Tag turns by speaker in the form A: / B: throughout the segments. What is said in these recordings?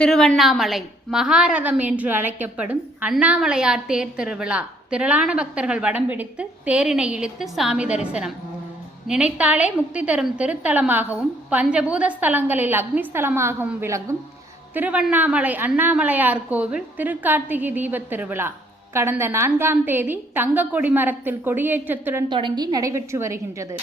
A: திருவண்ணாமலை மகாரதம் என்று அழைக்கப்படும் அண்ணாமலையார் தேர் திருவிழா. திரளான பக்தர்கள் வடம் பிடித்து தேரினை இழுத்து சாமி தரிசனம். நினைத்தாலே முக்தி தரும் திருத்தலமாகவும் பஞ்சபூத ஸ்தலங்களில் அக்னி ஸ்தலமாகவும் விளங்கும் திருவண்ணாமலை அண்ணாமலையார் கோவில் திருக்கார்த்திகை தீபத் திருவிழா. கடந்த நான்காம் தேதி தங்க கொடி மரத்தில் கொடியேற்றத்துடன் தொடங்கி நடைபெற்று வருகின்றது.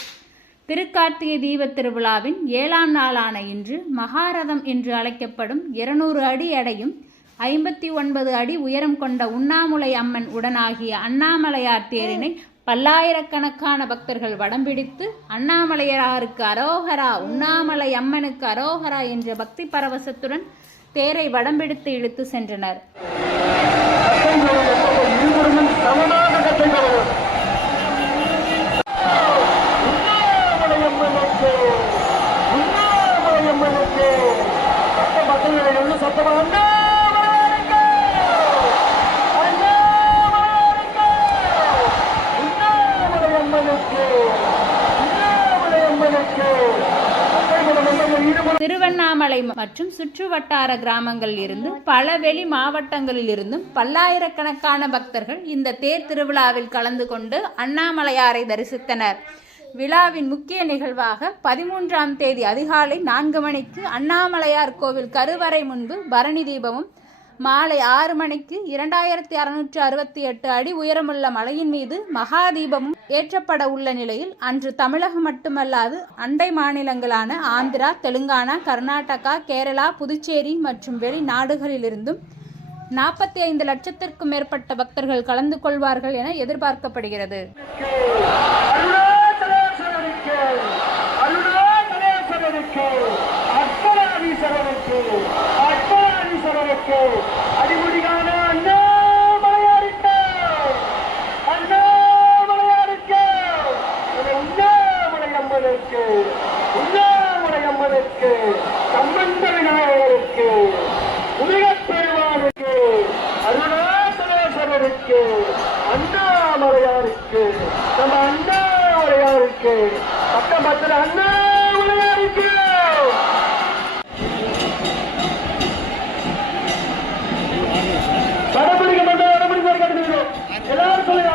A: திருக்கார்த்திகை தீபத் திருவிழாவின் ஏழாம் நாளான இன்று மகாரதம் என்று அழைக்கப்படும் இருநூறு அடி எடையும் ஐம்பத்தி ஒன்பது அடி உயரம் கொண்ட உண்ணாமுலை அம்மன் உடனாகிய அண்ணாமலையார் தேரினை பல்லாயிரக்கணக்கான பக்தர்கள் வடம் பிடித்து அண்ணாமலையாருக்கு அரோகரா உண்ணாமலை அம்மனுக்கு அரோகரா என்ற பக்தி பரவசத்துடன் தேரை வடம் பிடித்து இழுத்து சென்றனர். திருவண்ணாமலை மற்றும் சுற்று வட்டார கிராமங்களில் இருந்து பல வெளி மாவட்டங்களில் இருந்தும் பல்லாயிரக்கணக்கான பக்தர்கள் இந்த தேர் திருவிழாவில் கலந்து கொண்டு அண்ணாமலையாரை தரிசித்தனர். விழாவின் முக்கிய நிகழ்வாக பதிமூன்றாம் தேதி அதிகாலை நான்கு மணிக்கு அண்ணாமலையார் கோவில் கருவறை முன்பு பரணி தீபமும் மாலை ஆறு மணிக்கு இரண்டாயிரத்தி அறுநூற்று அறுபத்தி எட்டு அடி உயரமுள்ள மலையின் மீது மகா தீபமும் ஏற்றப்பட உள்ள நிலையில் அன்று தமிழகம் மட்டுமல்லாது அண்டை மாநிலங்களான ஆந்திரா தெலுங்கானா கர்நாடகா கேரளா புதுச்சேரி மற்றும் வெளிநாடுகளிலிருந்தும் நாற்பத்தி ஐந்து லட்சத்திற்கும் மேற்பட்ட பக்தர்கள் கலந்து கொள்வார்கள் என எதிர்பார்க்கப்படுகிறது
B: அருணாச்சலேஸ்வரருக்கு அருணாச்சலேஸ்வரருக்கு அற்பனாதீஸ்வரருக்கு அற்பனாதீஸ்வரருக்கு அடிமுடிகான அண்ணாமலையாருக்கு அண்ணாமலையாருக்கு இது உண்ணாமலை அம்மனுக்கு உண்ணாமலை அம்மனுக்கு சம்பந்த விநாயகருக்கு முருகப் பெருமானுக்கு அருணாச்சலேஸ்வரருக்கு அண்ணாமலையாருக்கு நம்ம அண்ணாமலையாருக்கு பக்கம் பத்தில் அண்ணாமலையாருக்கு வடபிடிக்க மாட்டோம் வடபிடிக்க கட்டுக்கிறோம் எல்லாரும் சொல்லுங்க